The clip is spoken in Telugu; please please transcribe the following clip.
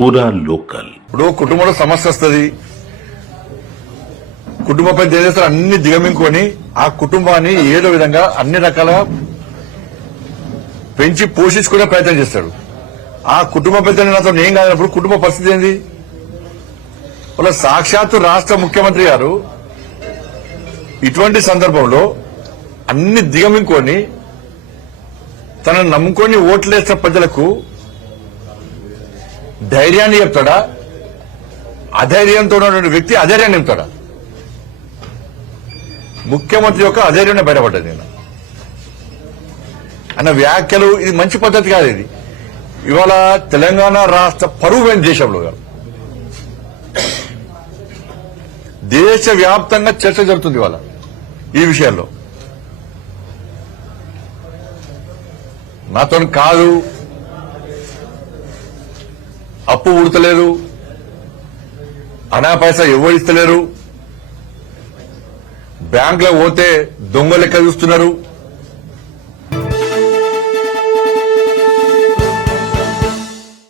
పూరా లోకల్. ఇప్పుడు కుటుంబంలో సమస్య వస్తుంది, కుటుంబంపై దేశస్తులు అన్ని దిగమింగుకొని ఆ కుటుంబాన్ని ఏదో విధంగా అన్ని రకాల పెంచి పోషించుకునే ప్రయత్నం చేస్తాడు. ఆ కుటుంబ పెద్దలు నాతో ఏం కాదన్నప్పుడు కుటుంబ పరిస్థితి ఏంది? వాళ్ళ సాక్షాత్తు రాష్ట్ర ముఖ్యమంత్రి గారు ఇటువంటి సందర్భంలో అన్ని దిగమింగుకొని తనను నమ్ముకొని ఓట్లేసిన ప్రజలకు ధైర్యాన్ని చెప్తాడా? అధైర్యంతో ఉన్నటువంటి వ్యక్తి అధైర్యాన్ని చెప్తాడా? ముఖ్యమంత్రి యొక్క అధైర్యాన్ని బయటపడ్డది నేను అన్న వ్యాఖ్యలు. ఇది మంచి పద్ధతి కాదు. ఇది ఇవాళ తెలంగాణ రాష్ట్ర పరువు పోయిన దేశంలో కాదు, దేశవ్యాప్తంగా చర్చ జరుగుతుంది ఇవాళ ఈ విషయాల్లో. నాతో కాదు, అప్పు ఉడతలేరు, అనా పైసా ఎవరు ఇస్తలేరు, బ్యాంకులో పోతే దొంగ లెక్క చూస్తున్నారు.